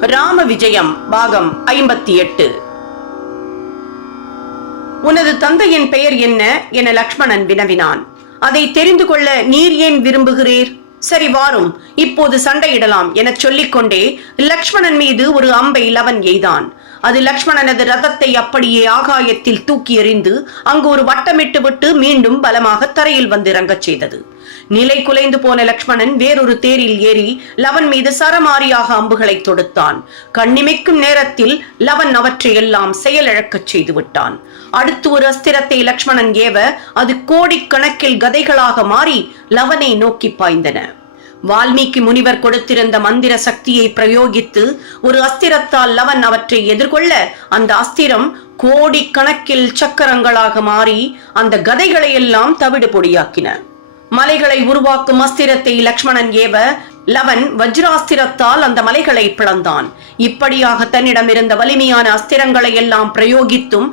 ராம விஜயம் பாகம் ஐம்பத்தி எட்டு. உனது தந்தையின் பெயர் என்ன? என லக்ஷ்மணன் வினவினான். அதை தெரிந்து கொள்ள நீர் ஏன் விரும்புகிறீர்? சரி வாரும். இப்போது சண்டையிடலாம் எனச் சொல்லிக்கொண்டே லக்ஷ்மணன் மீது ஒரு அம்பை லவன் எய்தான். அது லக்ஷ்மணனது ரதத்தை அப்படியே ஆகாயத்தில் தூக்கி எறிந்து அங்கு ஒரு வட்டமிட்டு விட்டு மீண்டும் பலமாக தரையில் வந்து இறங்கச் செய்தது. நிலை குலைந்து போன லக்ஷ்மணன் வேறொரு தேரில் ஏறி லவன் மீது சரமாரியாக அம்புகளை தொடுத்தான். கண்ணிமைக்கும் நேரத்தில் லவன் அவற்றை எல்லாம் செயலிழக்கச் செய்து விட்டான் அடுத்து ஒரு அஸ்திரத்தை லக்ஷ்மணன் ஏவ அது கோடிக்கணக்கில் கதைகளாக மாறி லவனை நோக்கி பாய்ந்தன. வால்மீகி முனிவர் கொடுத்திருந்த மந்திர சக்தியை பிரயோகித்து ஒரு அஸ்திரத்தால் லவன் அவற்றை எதிர்கொள்ள அந்த அஸ்திரம் கோடிக்கணக்கில் சக்கரங்களாக மாறி அந்த கதைகளை எல்லாம் தவிடு பொடியாக்கின மலைகளை உருவாக்கும் அஸ்திரத்தை லக்ஷ்மணன் ஏவ லவன் வஜ்ராஸ்திரத்தால் அந்த மலைகளை பிளந்தான். இப்படியாக தன்னிடம் இருந்த வலிமையான அஸ்திரங்களை எல்லாம் பிரயோகித்தும்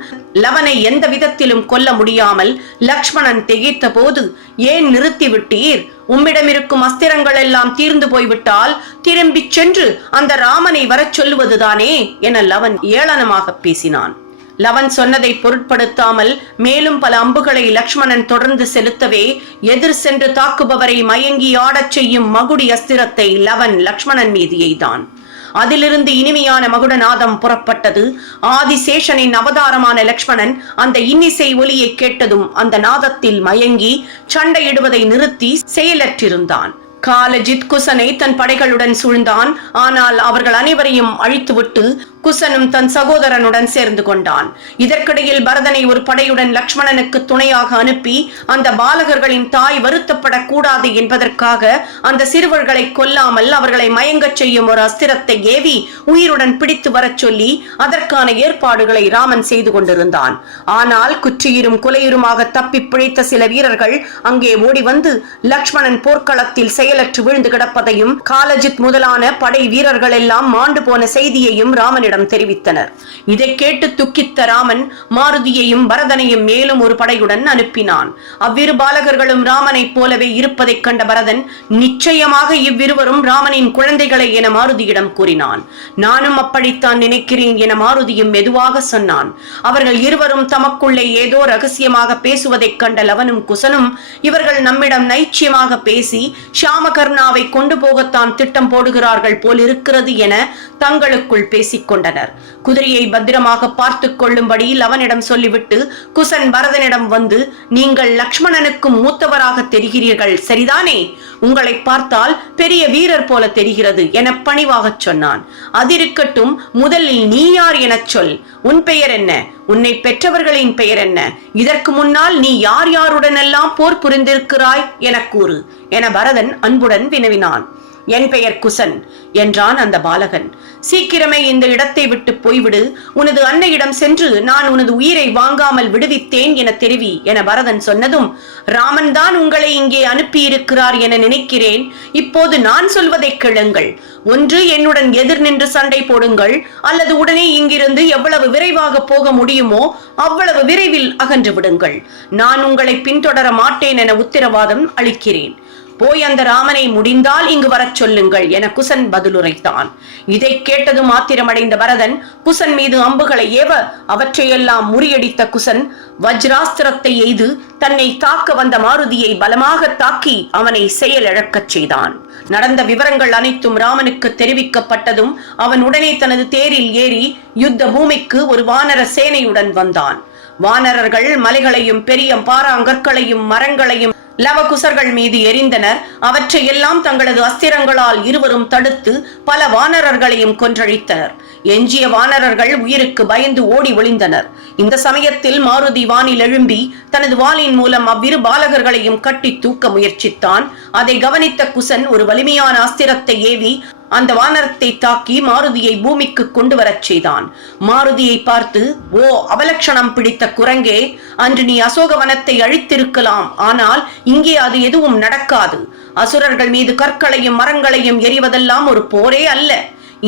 லவனை எந்த விதத்திலும் கொல்ல முடியாமல் லக்ஷ்மணன் திகைத்த போது ஏன் நிறுத்திவிட்டீர்? உம்மிடமிருக்கும் அஸ்திரங்கள் எல்லாம் தீர்ந்து போய்விட்டால் திரும்பிச் சென்று அந்த ராமனை வரச் சொல்லுவதுதானே? என லவன் ஏளனமாக பேசினான். லவன் சொன்னதை பொருட்படுத்தாமல் மேலும் பல அம்புகளை லக்ஷ்மணன் தொடர்ந்து செலுத்தவே எதிர் சென்று தாக்குபவரை மயங்கி ஆடச் செய்யும் மகுடி அஸ்திரத்தை லவன் லக்ஷ்மணன் மீது எய்தான். அதிலிருந்து இனிமையான மகுடநாதம் புறப்பட்டது. ஆதிசேஷனின் அவதாரமான லக்ஷ்மணன் அந்த இன்னிசை ஒலியை கேட்டதும் அந்த நாதத்தில் மயங்கி சண்டையிடுவதை நிறுத்தி செயலற்றிருந்தான். காலஜித் குசனை தன் படைகளுடன் சூழ்ந்தான். ஆனால் அவர்கள் அனைவரையும் அழித்துவிட்டு குசனும் தன் சகோதரனுடன் சேர்ந்து கொண்டான். இதற்கிடையில் பரதனை ஒரு படையுடன் லக்ஷ்மணனுக்கு துணையாக அனுப்பி அந்த பாலகர்களின் தாய் வருத்தப்படக்கூடாது என்பதற்காக அந்த சிறுவர்களை கொல்லாமல் அவர்களை மயங்கச் செய்யும் ஒரு அஸ்திரத்தை ஏவி உயிருடன் பிடித்து வரச் சொல்லி அதற்கான ஏற்பாடுகளை ராமன் செய்து கொண்டிருந்தான். ஆனால் குற்றியிரும் குலையுருமாக தப்பி பிழைத்த சில வீரர்கள் அங்கே ஓடி வந்து லக்ஷ்மணன் போர்க்களத்தில் செயலற்று விழுந்து கிடப்பதையும் காலஜித் முதலான படை வீரர்கள் எல்லாம் மாண்டு போன செய்தியையும் ராமனிடம் தெரிவித்தனர். இதை கேட்டு துக்கித்த ராமன் மாருதியையும் பரதனையும் மேலும் ஒரு படையுடன் அனுப்பினான். அவ்விரு பாலகர்களும் ராமனைப் போலவே இருப்பதைக் கண்ட பரதன் நிச்சயமாக இவ்விருவரும் ராமனின் குழந்தைகளை என மாருதியிடம் கூறினான். நானும் அப்படித்தான் நினைக்கிறேன் என மாருதியும் மெதுவாக சொன்னான். அவர்கள் இருவரும் தமக்குள்ளே ஏதோ ரகசியமாக பேசுவதைக் கண்ட லவனும் குசனும் இவர்கள் நம்மிடம் நைச்சியமாக பேசி ஷாமகர்ணாவை கொண்டு போகத்தான் திட்டம் போடுகிறார்கள் போல் இருக்கிறது என தங்களுக்குள் பேசிக் கொண்டனர். குதிரையை பத்திரமாக பார்த்து கொள்ளும்படி லவனிடம் சொல்லிவிட்டு குசன் பரதனிடம் வந்து நீங்கள் லக்ஷ்மணனுக்கும் மூத்தவராக தெரிகிறீர்கள் சரிதானே? உங்களை பார்த்தால் பெரிய வீரர் போல தெரிகிறது என பணிவாகச் சொன்னான். அதிருக்கட்டும் முதலில் நீ யார் எனச் சொல். உன் பெயர் என்ன? உன்னை பெற்றவர்களின் பெயர் என்ன? இதற்கு முன்னால் நீ யார் யாருடனெல்லாம் போர் புரிந்திருக்கிறாய்? எனக் கூறு. என பரதன் அன்புடன் வினவினான். என் பெயர் குசன் என்றான் அந்த பாலகன். சீக்கிரமே இந்த இடத்தை விட்டு போய்விடு. உனது அன்னையிடம் சென்று நான் உனது உயிரை வாங்காமல் விடுவித்தேன் என தெரிவி என பரதன் சொன்னதும் ராமன் தான் உங்களை இங்கே அனுப்பியிருக்கிறார் என நினைக்கிறேன். இப்போது நான் சொல்வதை கேளுங்கள். ஒன்று என்னுடன் எதிர் நின்று சண்டை போடுங்கள். அல்லது உடனே இங்கிருந்து எவ்வளவு விரைவாக போக முடியுமோ அவ்வளவு விரைவில் அகன்று விடுங்கள். நான் உங்களை பின்தொடர மாட்டேன் என உத்தரவாதம் அளிக்கிறேன். போய் அந்த ராமனை முடிந்தால் இங்கு வரச் சொல்லுங்கள் என குசன் பதிலுரைத்தான். இதை கேட்டது மாத்திரமடைந்த பரதன் குசன் மீது அம்புகளை ஏவ அவற்றையெல்லாம் முறியடித்த குசன் வஜ்ராஸ்திரத்தை எய்து தன்னை தாக்க வந்த மாருதியை பலமாக தாக்கி அவனை செயலிழக்கச் செய்தான். நடந்த விவரங்கள் அனைத்தும் ராமனுக்கு தெரிவிக்கப்பட்டதும் அவன் உடனே தனது தேரில் ஏறி யுத்த பூமிக்கு ஒரு வானர சேனையுடன் வந்தான். வானரர்கள் மலைகளையும் பெரிய பாறாங்கற்களையும் மரங்களையும் லவகுசர்கள் மீது எரிந்தனர். அவற்றையெல்லாம் தங்களது அஸ்திரங்களால் இருவரும் தடுத்து பல வானரர்களையும் கொன்றழித்தனர். எஞ்சிய வானரர்கள் உயிருக்கு பயந்து ஓடி ஒளிந்தனர். இந்த சமயத்தில் மாருதி வானில் எழும்பி தனது வாளின் மூலம் அவ்விரு பாலகர்களையும் கட்டி தூக்க முயற்சித்தான். அதை கவனித்த குசன் ஒரு வலிமையான அஸ்திரத்தை ஏவி அந்த வானரத்தை தாக்கி மாருதியை பூமிக்கு கொண்டு வரச் செய்தான். மாருதியை பார்த்து ஓ அவலட்சணம் பிடித்த குரங்கே அன்று நீ அசோகவனத்தை அழித்திருக்கலாம். ஆனால் இங்கே அது எதுவும் நடக்காது. அசுரர்கள் மீது கற்களையும் மரங்களையும் எறிவதெல்லாம் ஒரு போரே அல்ல.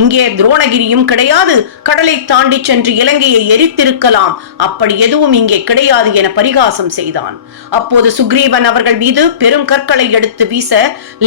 இங்கே துரோணகிரியும் கிடையாது. கடலை தாண்டி சென்று இலங்கையை எரித்திருக்கலாம். அப்படி எதுவும் இங்கே கிடையாது என பரிகாசம் செய்தான். அப்போது சுக்ரீவன் அவர்கள் மீது பெரும் கற்களை எடுத்து வீச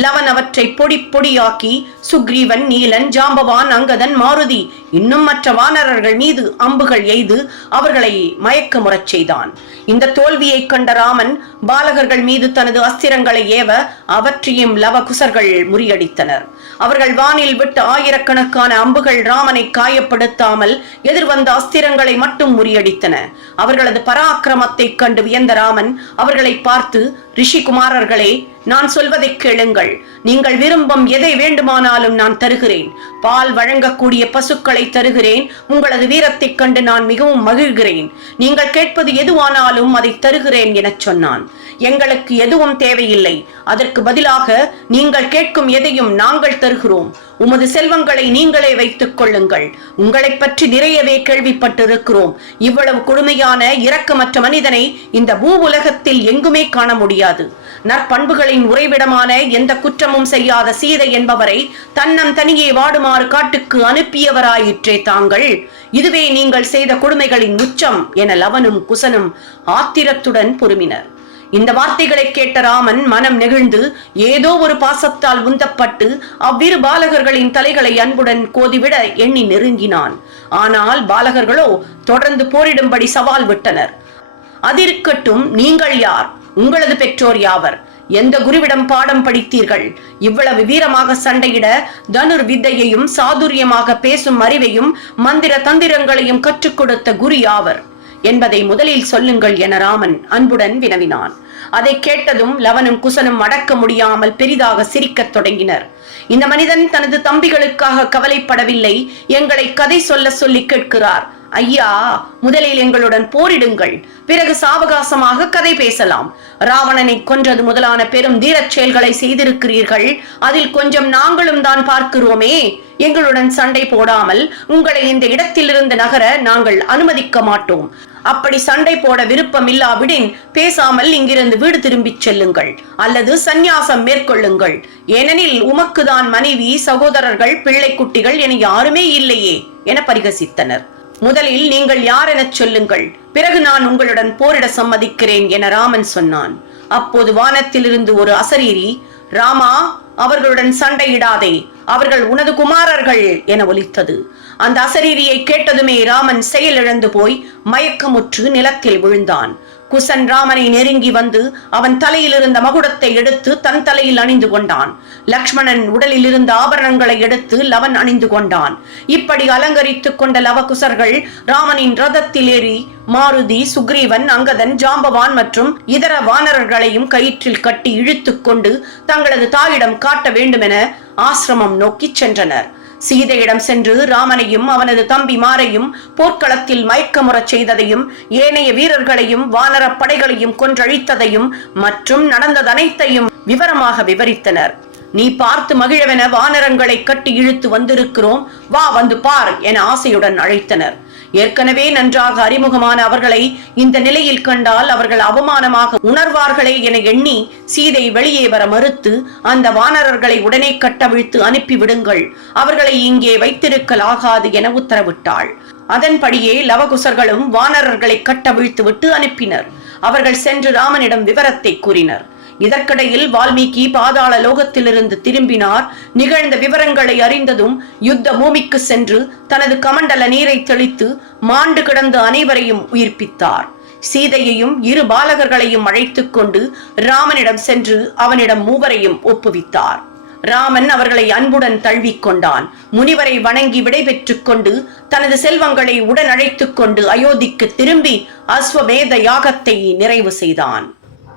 லவன் அவற்றை பொடி பொடியாக்கி சுக்ரீவன் நீலன் ஜாம்பவான் அங்கதன் மாருதி இன்னும் மற்ற வானரர்கள் மீது அம்புகள் எய்து அவர்களை மயக்க முறச் செய்தான். இந்த தோல்வியை கண்ட ராமன் பாலகர்கள் மீது தனது அஸ்திரங்களை ஏவ அவற்றையும் லவகுசர்கள் முறியடித்தனர். அவர்கள் வானில் விட்டு ஆயிரக்கணக்கான அம்புகள் ராமனை காயப்படுத்தாமல் எதிர்வந்த அஸ்திரங்களை மட்டும் முறியடித்தன. அவர்களது பராக்கிரமத்தை கண்டு வியந்த ராமன் அவர்களை பார்த்து ரிஷிகுமாரர்களே நான் சொல்வதை கேளுங்கள். நீங்கள் விரும்பும் எதை வேண்டுமானாலும் நான் தருகிறேன். பால் வழங்கக்கூடிய பசுக்களை தருகிறேன். உங்களது வீரத்தைக் கண்டு நான் மிகவும் மகிழ்கிறேன். நீங்கள் கேட்பது எதுவானாலும் அதை தருகிறேன் எனச் சொன்னான். எங்களுக்கு எதுவும் தேவையில்லை. அதற்கு பதிலாக நீங்கள் கேட்கும் எதையும் நாங்கள் தருகிறோம். உமது செல்வங்களை நீங்களே வைத்துக் கொள்ளுங்கள். உங்களைப் பற்றி நிறையவே கேள்விப்பட்டிருக்கிறோம். இவ்வளவு கொடுமையான இரக்கமற்ற மனிதனை இந்த பூ உலகத்தில் எங்குமே காண முடியாது. நற்பண்புகளின் உறைவிடமான எந்த குற்றமும் செய்யாத சீதை என்பவரை தன்னம் தனியே வாடுமாறு காட்டுக்கு அனுப்பியவராயிற்றே தாங்கள். இதுவே நீங்கள் செய்த கொடுமைகளின் உச்சம் என லவனும் குசனும் ஆத்திரத்துடன் பொறுமினர். இந்த வார்த்தைகளை கேட்ட ராமன் மனம் நெகிழ்ந்து ஏதோ ஒரு பாசத்தால் உந்தப்பட்டு அவ்விரு பாலகர்களின் தலைகளை அன்புடன் கோதிவிட எண்ணி நெருங்கினான். ஆனால் பாலகர்களோ தொடர்ந்து போரிடும்படி சவால் விட்டனர். அதிருக்கட்டும் நீங்கள் யார்? உங்களது பெற்றோர் யாவர்? எந்த குருவிடம் பாடம் படித்தீர்கள்? இவ்வளவு வீரமாக சண்டையிட தனுர் வித்தையையும் சாதுரியமாக பேசும் அறிவையும் மந்திர தந்திரங்களையும் கற்றுக் கொடுத்த குரு யாவர்? என்பதை முதலில் சொல்லுங்கள் என ராமன் அன்புடன் வினவினான். அதை கேட்டதும் லவனும் குசனும் அடக்க முடியாமல் பெரிதாக சிரிக்கத் தொடங்கினர். இந்த மனிதன் தனது தம்பிகளுக்காக கவலைப்படவில்லை. எங்களை கதை சொல்ல சொல்லி கேட்கிறார். ஐயா முதலில் எங்களுடன் போரிடுங்கள். பிறகு சாவகாசமாக கதை பேசலாம். ராவணனை கொன்றது முதலான பெரும் தீரச் செயல்களை செய்திருக்கிறீர்கள். அதில் கொஞ்சம் நாங்களும் தான் பார்க்கிறோமே. எங்களுடன் சண்டை போடாமல் உங்களை இந்த இடத்திலிருந்து நகர நாங்கள் அனுமதிக்க மாட்டோம். அப்படி சண்டை போட விருப்பம் இல்லாவிடின் பேசாமல் இங்கிருந்து வீடு திரும்பிச் செல்லுங்கள் அல்லது சந்நியாசம் மேற்கொள்ளுங்கள். ஏனெனில் உமக்குதான் மனைவி சகோதரர்கள் பிள்ளை குட்டிகள் என யாருமே இல்லையே என பரிகசித்தனர். முதலில் நீங்கள் யார் எனச் சொல்லுங்கள். பிறகு நான் உங்களுடன் போரிட சம்மதிக்கிறேன் என ராமன் சொன்னான். அப்போது வானத்திலிருந்து ஒரு அசரீரி ராமா அவர்களுடன் சண்டையிடாதே. அவர்கள் உனது குமாரர்கள் என ஒலித்தது. அந்த அசரீரியை கேட்டதுமே ராமன் செயலிழந்து போய் மயக்கமுற்று நிலத்தில் விழுந்தான். குசன் ராமனை நெருங்கி வந்து அவன் தலையில் இருந்த மகுடத்தை எடுத்து தன் தலையில் அணிந்து கொண்டான். லக்ஷ்மணன் உடலில் இருந்த ஆபரணங்களை எடுத்து லவன் அணிந்து கொண்டான். இப்படி அலங்கரித்துக் கொண்ட லவகுசர்கள் ராமனின் ரதத்தில் ஏறி மாருதி சுக்ரீவன் அங்கதன் ஜாம்பவான் மற்றும் இதர வானரர்களையும் கயிற்றில் கட்டி இழுத்துக் கொண்டு தங்களது தாயிடம் காட்ட வேண்டுமென ஆசிரமம் நோக்கிச் சென்றனர். சீதையிடம் சென்று ராமனையும் அவனது தம்பி மாரையும் போர்க்களத்தில் மயக்கமுறச் செய்ததையும் ஏனைய வீரர்களையும் வானரப் படைகளையும் கொன்றழித்ததையும் மற்றும் நடந்ததனைத்தையும் விவரமாக விவரித்தனர். நீ பார்த்து மகிழவென வானரங்களை கட்டி இழுத்து வந்திருக்கிறோம். வா வந்து பார் என ஆசையுடன் அழைத்தனர். ஏற்கனவே நன்றாக அறிமுகமான அவர்களை இந்த நிலையில் கண்டால் அவர்கள் அவமானமாக உணர்வார்களே என எண்ணி சீதை வெளியே வர மறுத்து அந்த வானரர்களை உடனே கட்டவிழ்த்து அனுப்பிவிடுங்கள். அவர்களை இங்கே வைத்திருக்கலாகாது என உத்தரவிட்டாள். அதன்படியே லவகுசர்களும் வானரர்களை கட்டவிழ்த்து விட்டு அனுப்பினர். அவர்கள் சென்று ராமனிடம் விவரத்தை கூறினர். இதற்கிடையில் வால்மீகி பாதாள லோகத்திலிருந்து திரும்பினார். நிகழ்ந்த விவரங்களை அறிந்ததும் யுத்த பூமிக்கு சென்று தனது கமண்டல நீரை தெளித்து மாண்டு கிடந்த அனைவரையும் உயிர்ப்பித்தார். சீதையையும் இரு பாலகர்களையும் அழைத்துக் கொண்டு ராமனிடம் சென்று அவனிடம் மூவரையும் ஒப்புவித்தார். ராமன் அவர்களை அன்புடன் தழுவிக் கொண்டான். முனிவரை வணங்கி விடைபெற்றுக் கொண்டு தனது செல்வங்களை உடன் அழைத்துக் கொண்டு அயோத்திக்கு திரும்பி அஸ்வமேத யாகத்தை நிறைவு செய்தான்.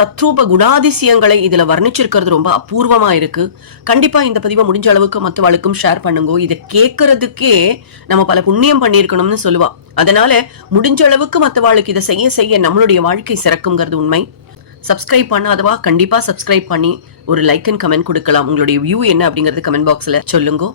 தத்ரூப குணாதிசயங்களை இதுல வர்ணிச்சிருக்கிறது ரொம்ப அபூர்வமா இருக்கு. கண்டிப்பா இந்த பதிவை முடிஞ்ச அளவுக்கு மற்றவாளுக்கும் ஷேர் பண்ணுங்க. இதை கேட்கறதுக்கே நம்ம பல புண்ணியம் பண்ணியிருக்கணும்னு சொல்லுவா. அதனால முடிஞ்ச அளவுக்கு மற்றவாளுக்கு இதை செய்ய செய்ய நம்மளுடைய வாழ்க்கை சிறக்குங்கிறது உண்மை. சப்ஸ்கிரைப் பண்ணாதவா? கண்டிப்பா சப்ஸ்கிரைப் பண்ணி ஒரு லைக் அண்ட் கமெண்ட் கொடுக்கலாம். உங்களுடைய வியூ என்ன அப்படிங்கறது கமெண்ட் பாக்ஸ்ல சொல்லுங்க.